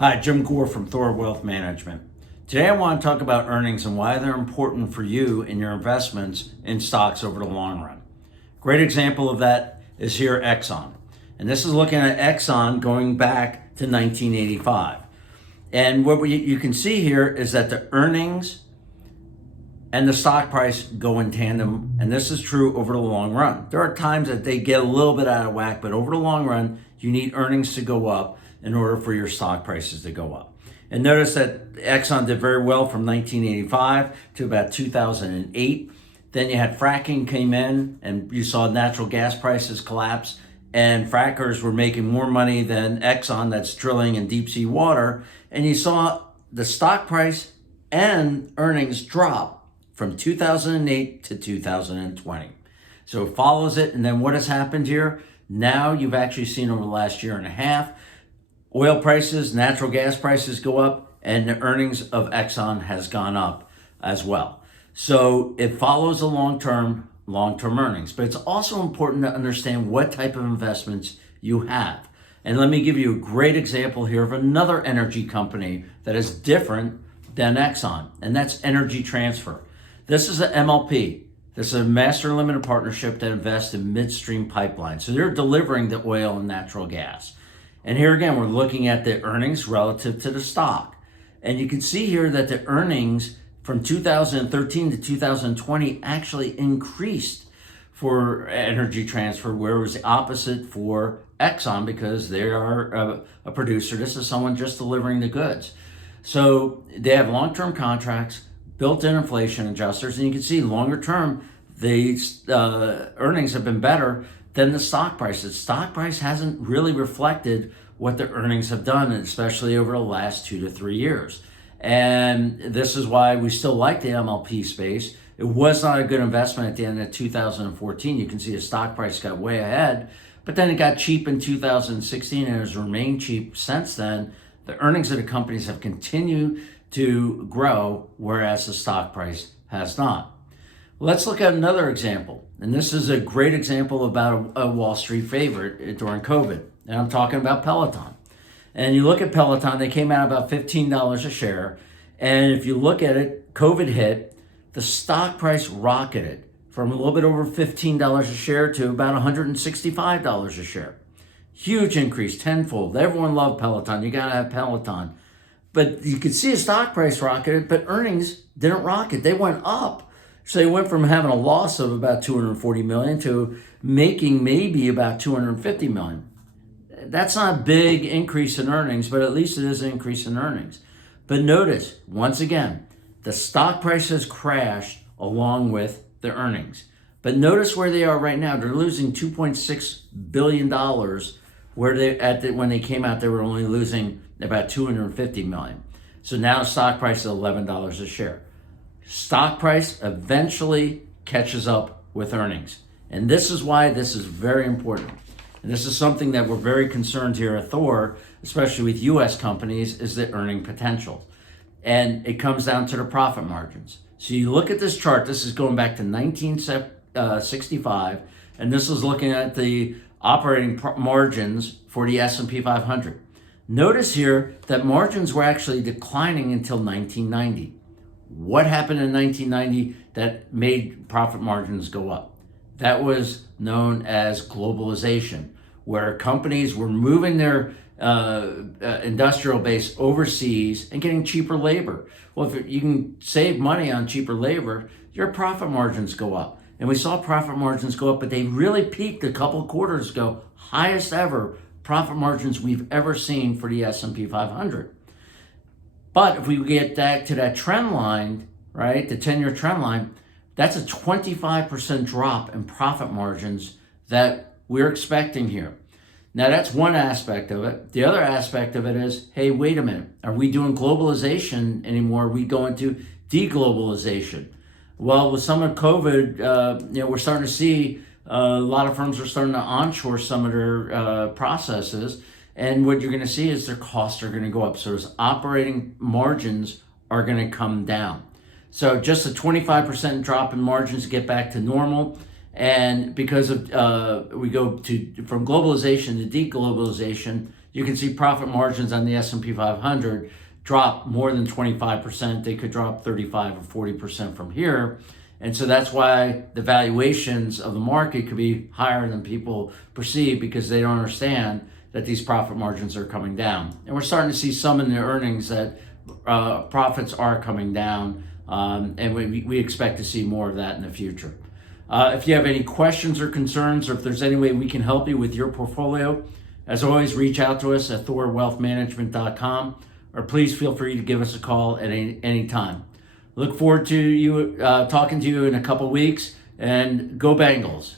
Hi, Jim Gore from THOR Wealth Management. Today I want to talk about earnings and why they're important for you in your investments in stocks over the long run. Great example of that is here Exxon. And this is looking at Exxon going back to 1985. And what you can see here is that the earnings and the stock price go in tandem, and this is true over the long run. There are times that they get a little bit out of whack, but over the long run, you need earnings to go up in order for your stock prices to go up. And notice that Exxon did very well from 1985 to about 2008. Then you had fracking came in, and you saw natural gas prices collapse, and frackers were making more money than Exxon that's drilling in deep sea water. And you saw the stock price and earnings drop from 2008 to 2020. So it follows it. And then what has happened here? Now you've actually seen over the last year and a half, oil prices, natural gas prices go up, and the earnings of Exxon has gone up as well. So it follows the long-term earnings. But it's also important to understand what type of investments you have. And let me give you a great example here of another energy company that is different than Exxon, and that's Energy Transfer. This is an MLP. This is a master limited partnership that invests in midstream pipelines. So they're delivering the oil and natural gas. And here again, we're looking at the earnings relative to the stock. And you can see here that the earnings from 2013 to 2020 actually increased for Energy Transfer, where it was the opposite for Exxon because they are a producer. This is someone just delivering the goods. So they have long-term contracts, built-in inflation adjusters, and you can see longer term, the earnings have been better than the stock price. The stock price hasn't really reflected what the earnings have done, especially over the last 2 to 3 years. And this is why we still like the MLP space. It was not a good investment at the end of 2014. You can see the stock price got way ahead, but then it got cheap in 2016 and has remained cheap since then. The earnings of the companies have continued to grow, whereas the stock price has not. Let's look at another example. And this is a great example about a Wall Street favorite during COVID. And I'm talking about Peloton. And you look at Peloton, they came out about $15 a share. And if you look at it, COVID hit, the stock price rocketed from a little bit over $15 a share to about $165 a share. Huge increase, tenfold. Everyone loved Peloton. You got to have Peloton. But you could see a stock price rocketed, but earnings didn't rocket. They went up. So they went from having a loss of about $240 million to making maybe about $250 million. That's not a big increase in earnings, but at least it is an increase in earnings. But notice, once again, the stock price has crashed along with the earnings. But notice where they are right now. They're losing $2.6 billion, where when they came out, they were only losing about $250 million. So now stock price is $11 a share. Stock price eventually catches up with earnings. And this is why this is very important. And this is something that we're very concerned here at THOR, especially with US companies, is the earning potential. And it comes down to the profit margins. So you look at this chart, this is going back to 1965, and this is looking at the operating margins for the S&P 500. Notice here that margins were actually declining until 1990. What happened in 1990 that made profit margins go up? That was known as globalization, where companies were moving their industrial base overseas and getting cheaper labor. Well, if you can save money on cheaper labor, your profit margins go up. And we saw profit margins go up, but they really peaked a couple of quarters ago, highest ever profit margins we've ever seen for the S&P 500. But if we get back to that trend line, right, the 10-year trend line, that's a 25% drop in profit margins that we're expecting here. Now, that's one aspect of it. The other aspect of it is, hey, wait a minute. Are we doing globalization anymore? Are we going to deglobalization? Well, with some of COVID, we're starting to see a lot of firms are starting to onshore some of their processes. And what you're going to see is their costs are going to go up. So those operating margins are going to come down. So just a 25% drop in margins to get back to normal. And because of we go from globalization to deglobalization, you can see profit margins on the S&P 500 drop more than 25%. They could drop 35 or 40% from here. And so that's why the valuations of the market could be higher than people perceive, because they don't understand that these profit margins are coming down. And we're starting to see some in the earnings that profits are coming down, and we expect to see more of that in the future. If you have any questions or concerns, or if there's any way we can help you with your portfolio, as always, reach out to us at thorwealthmanagement.com, or please feel free to give us a call at any time. Look forward to you talking to you in a couple weeks, and go Bengals.